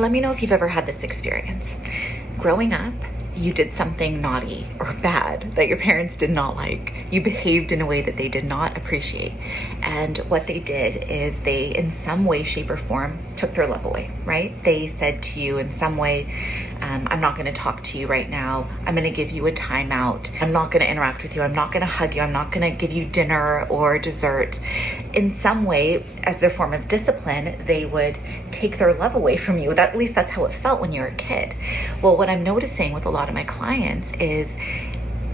Let me know if you've ever had this experience. Growing up, you did something naughty or bad that your parents did not like. You behaved in a way that they did not appreciate. And what they did is they, in some way, shape, or form, took their love away, right? They said to you in some way, I'm not going to talk to you right now. I'm going to give you a timeout. I'm not going to interact with you. I'm not going to hug you. I'm not going to give you dinner or dessert. In some way, as their form of discipline, they would take their love away from you. At least that's how it felt when you were a kid. Well, what I'm noticing with a lot of my clients is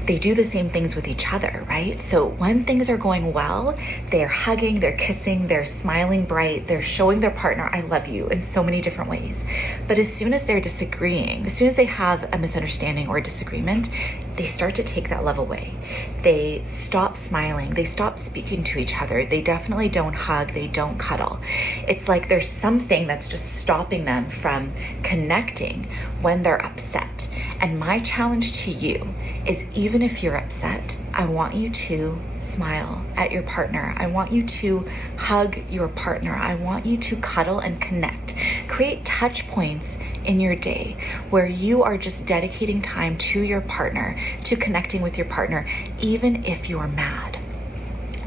they do the same things with each other, right? So when things are going well, they're hugging, they're kissing, they're smiling bright, they're showing their partner, I love you, in so many different ways. But as soon as they're disagreeing, as soon as they have a misunderstanding or a disagreement, they start to take that love away. They stop smiling, they stop speaking to each other, they definitely don't hug, they don't cuddle. It's like there's something that's just stopping them from connecting when they're upset. And my challenge to you is, even if you're upset, I want you to smile at your partner. I want you to hug your partner. I want you to cuddle and connect. Create touch points in your day where you are just dedicating time to your partner, to connecting with your partner, even if you're mad.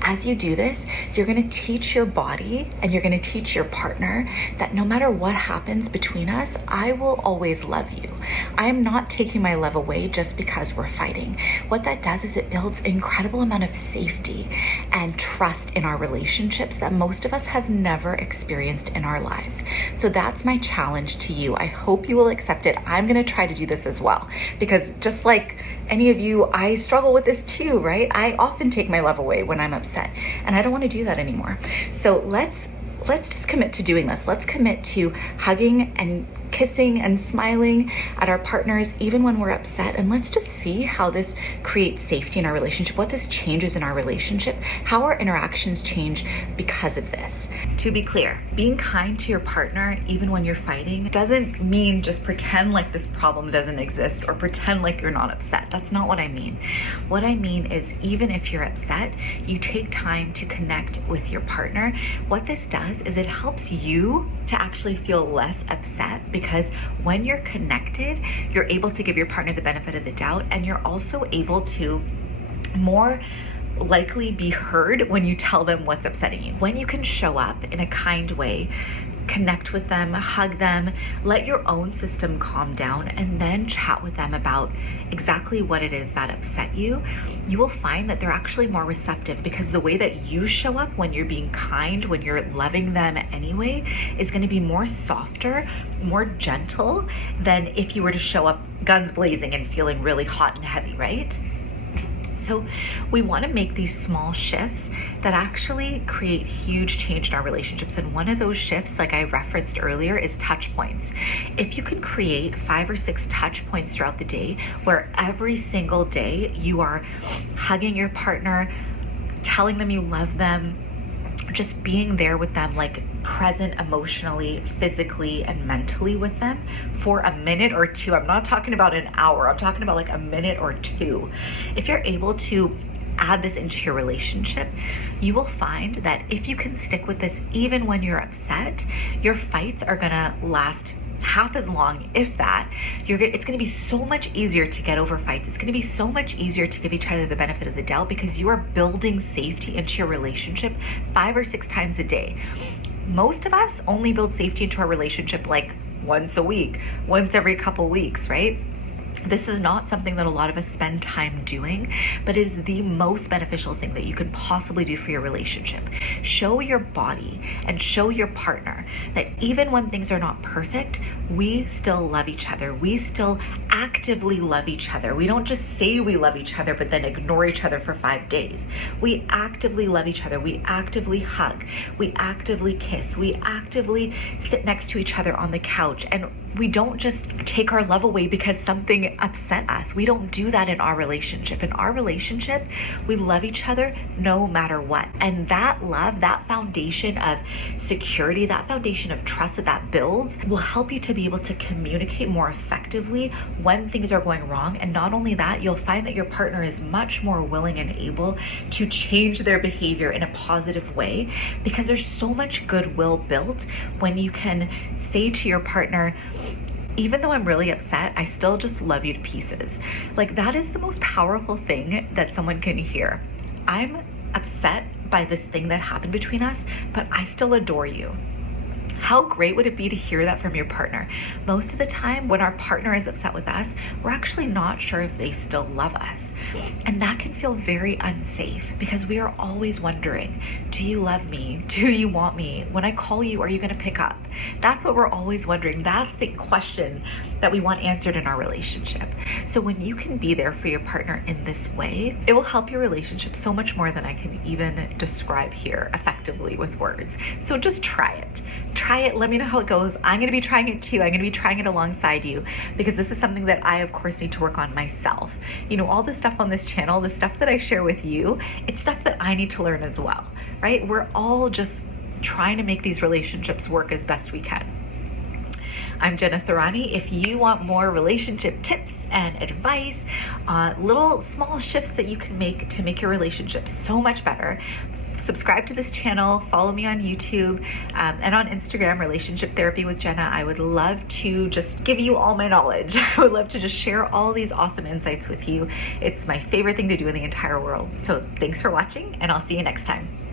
As you do this, you're going to teach your body and you're going to teach your partner that no matter what happens between us, I will always love you. I am not taking my love away just because we're fighting. What that does is it builds an incredible amount of safety and trust in our relationships that most of us have never experienced in our lives. So that's my challenge to you. I hope you will accept it. I'm going to try to do this as well, because just like any of you, I struggle with this too, right? I often take my love away when I'm upset, and I don't want to do that anymore. So let's just commit to doing this. Let's commit to hugging and kissing and smiling at our partners even when we're upset, and let's just see how this creates safety in our relationship, what this changes in our relationship, how our interactions change because of this. To be clear, being kind to your partner even when you're fighting doesn't mean just pretend like this problem doesn't exist or pretend like you're not upset. That's not what I mean. What I mean is, even if you're upset, you take time to connect with your partner. What this does is it helps you to actually feel less upset, because when you're connected, you're able to give your partner the benefit of the doubt, and you're also able to more likely be heard when you tell them what's upsetting you. When you can show up in a kind way, connect with them, hug them, let your own system calm down, and then chat with them about exactly what it is that upset you, you will find that they're actually more receptive, because the way that you show up when you're being kind, when you're loving them anyway, is going to be more softer, more gentle than if you were to show up guns blazing and feeling really hot and heavy, right? So we want to make these small shifts that actually create huge change in our relationships. And one of those shifts, like I referenced earlier, is touch points. If you can create 5 or 6 touch points throughout the day, where every single day you are hugging your partner, telling them you love them, just being there with them, like present emotionally, physically, and mentally with them for a minute or two. I'm not talking about an hour. I'm talking about like a minute or two. If you're able to add this into your relationship, you will find that if you can stick with this even when you're upset, your fights are gonna last half as long, if that. It's going to be so much easier to get over fights. It's going to be so much easier to give each other the benefit of the doubt, because you are building safety into your relationship 5 or 6 times a day. Most of us only build safety into our relationship like once a week, once every couple weeks, right? This is not something that a lot of us spend time doing, but it is the most beneficial thing that you can possibly do for your relationship. Show your body and show your partner that even when things are not perfect, we still love each other. We still actively love each other. We don't just say we love each other, but then ignore each other for 5 days. We actively love each other. We actively hug. We actively kiss. We actively sit next to each other on the couch. And we don't just take our love away because something upset us. We don't do that in our relationship. In our relationship, we love each other no matter what. And that love, that foundation of security, that foundation of trust that builds will help you to be able to communicate more effectively when things are going wrong. And not only that, you'll find that your partner is much more willing and able to change their behavior in a positive way, because there's so much goodwill built when you can say to your partner, even though I'm really upset, I still just love you to pieces. Like, that is the most powerful thing that someone can hear. I'm upset by this thing that happened between us, but I still adore you. How great would it be to hear that from your partner? Most of the time when our partner is upset with us, we're actually not sure if they still love us. And that can feel very unsafe, because we are always wondering, do you love me? Do you want me? When I call you, are you going to pick up? That's what we're always wondering. That's the question that we want answered in our relationship. So when you can be there for your partner in this way, it will help your relationship so much more than I can even describe here effectively with words. So just try it. Try it. Let me know how it goes. I'm going to be trying it too. I'm going to be trying it alongside you, because this is something that I, of course, need to work on myself. You know, all the stuff on this channel, the stuff that I share with you, it's stuff that I need to learn as well, right? We're all just trying to make these relationships work as best we can. I'm Jenna Thorani. If you want more relationship tips and advice, little small shifts that you can make to make your relationship so much better, subscribe to this channel, follow me on YouTube and on Instagram, Relationship Therapy with Jenna. I would love to just give you all my knowledge. I would love to just share all these awesome insights with you. It's my favorite thing to do in the entire world. So thanks for watching, and I'll see you next time.